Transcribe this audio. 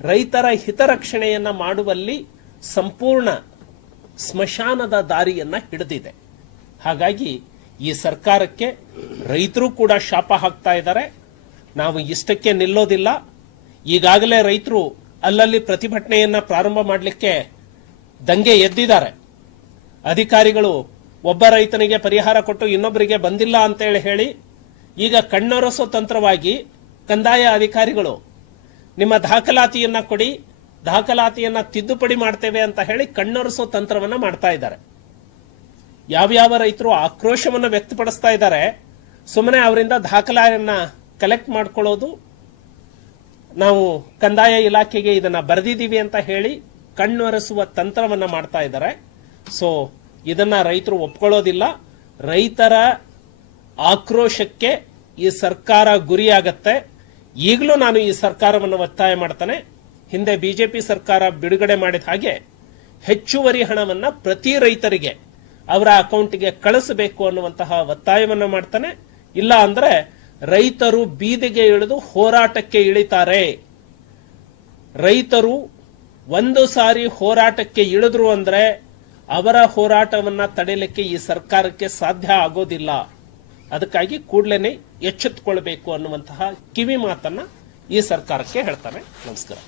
ರೈತರ ಹಿತರಕ್ಷಣೆಯನ್ನ ಮಾಡುವಲ್ಲಿ ಸಂಪೂರ್ಣ ಸ್ಮಶಾನದ ದಾರಿಯನ್ನ ಹಿಡಿದಿದೆ. ಹಾಗಾಗಿ ಈ ಸರ್ಕಾರಕ್ಕೆ ರೈತರು ಕೂಡ ಶಾಪ ಹಾಕ್ತಾ ಇದ್ದಾರೆ. ನಾವು ಇಷ್ಟಕ್ಕೆ ನಿಲ್ಲೋದಿಲ್ಲ. ಈಗಾಗಲೇ ರೈತರು ಅಲ್ಲಲ್ಲಿ ಪ್ರತಿಭಟನೆಯನ್ನ ಪ್ರಾರಂಭ ಮಾಡಲಿಕ್ಕೆ ದಂಗೆ ಎದ್ದಿದ್ದಾರೆ. ಅಧಿಕಾರಿಗಳು ಒಬ್ಬ ರೈತನಿಗೆ ಪರಿಹಾರ ಕೊಟ್ಟು ಇನ್ನೊಬ್ಬರಿಗೆ ಬಂದಿಲ್ಲ ಅಂತೇಳಿ ಹೇಳಿ ಈಗ ಕಣ್ಣೊರೆಸೋ ತಂತ್ರವಾಗಿ ಕಂದಾಯ ಅಧಿಕಾರಿಗಳು ನಿಮ್ಮ ದಾಖಲಾತಿಯನ್ನ ಕೊಡಿ, ದಾಖಲಾತಿಯನ್ನ ತಿದ್ದುಪಡಿ ಮಾಡ್ತೇವೆ ಅಂತ ಹೇಳಿ ಕಣ್ಣೊರೆಸೋ ತಂತ್ರವನ್ನ ಮಾಡ್ತಾ ಇದ್ದಾರೆ. ಯಾವ್ಯಾವ ರೈತರು ಆಕ್ರೋಶವನ್ನ ವ್ಯಕ್ತಪಡಿಸ್ತಾ ಇದ್ದಾರೆ, ಸುಮ್ಮನೆ ಅವರಿಂದ ದಾಖಲೆಯನ್ನ ಕಲೆಕ್ಟ್ ಮಾಡ್ಕೊಳ್ಳೋದು, ನಾವು ಕಂದಾಯ ಇಲಾಖೆಗೆ ಇದನ್ನ ಬರೆದಿದ್ದೀವಿ ಅಂತ ಹೇಳಿ ಕಣ್ಣೊರೆಸುವ ತಂತ್ರವನ್ನ ಮಾಡ್ತಾ ಇದ್ದಾರೆ. ಸೊ ಇದನ್ನ ರೈತರು ಒಪ್ಕೊಳ್ಳೋದಿಲ್ಲ. ರೈತರ ಆಕ್ರೋಶಕ್ಕೆ ಈ ಸರ್ಕಾರ ಗುರಿಯಾಗತ್ತೆ. ಈಗಲೂ ನಾನು ಈ ಸರ್ಕಾರವನ್ನು ಒತ್ತಾಯ ಮಾಡ್ತಾನೆ, ಹಿಂದೆ ಬಿಜೆಪಿ ಸರ್ಕಾರ ಬಿಡುಗಡೆ ಮಾಡಿದ ಹಾಗೆ ಹೆಚ್ಚುವರಿ ಹಣವನ್ನ ಪ್ರತಿ ರೈತರಿಗೆ ಅವರ ಅಕೌಂಟ್ಗೆ ಕಳಿಸಬೇಕು ಅನ್ನುವಂತಹ ಒತ್ತಾಯವನ್ನು ಮಾಡ್ತಾನೆ. ಇಲ್ಲ ಅಂದ್ರೆ ರೈತರು ಬೀದಿಗೆ ಇಳಿದು ಹೋರಾಟಕ್ಕೆ ಇಳಿತಾರೆ. ರೈತರು ಒಂದು ಸಾರಿ ಹೋರಾಟಕ್ಕೆ ಇಳಿದ್ರು ಅಂದ್ರೆ ಅವರ ಹೋರಾಟವನ್ನ ತಡೆಯಲಿಕ್ಕೆ ಈ ಸರ್ಕಾರಕ್ಕೆ ಸಾಧ್ಯ ಆಗೋದಿಲ್ಲ. ಅದಕ್ಕಾಗಿ ಕೂಡಲೇ ಎಚ್ಚೆತ್ತುಕೊಳ್ಬೇಕು ಅನ್ನುವಂತಹ ಕಿವಿ ಮಾತನ್ನ ಈ ಸರ್ಕಾರಕ್ಕೆ ಹೇಳ್ತಾನೆ. ನಮಸ್ಕಾರ.